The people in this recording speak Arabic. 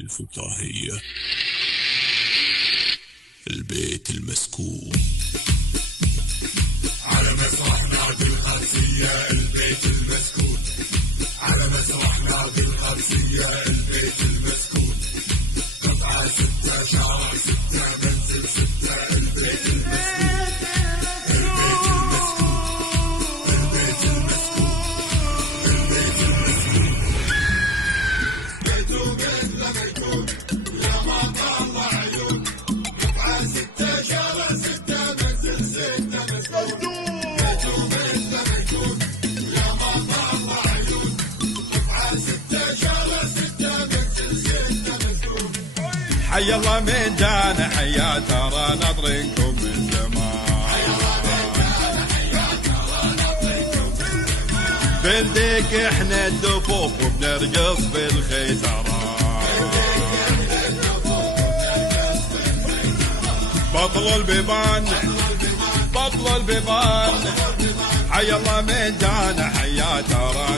الفكاهية. البيت المسكون على مسرحنا بالغرسية البيت المسكون، على مسرحنا بالغرسية البيت المسكون، قطعة 6 شارع 6 منزل 6 البيت المسكون، البيت المسكون، البيت المسكون، البيت المسكون. بيته مثل بيتون يا ما طلع عيون، قطعة 6 شارع 6 منزل 6 مسكون. حي الله من جانا حيا ترى ناطرينكم من زمان، حي الله من جانا حيا ترى ناطرينكم من زمان. بندق احنا الدفوف وبنرقص بالخيزران، بطل البيبان بطل البيبان. حي الله من جانا حيا ترى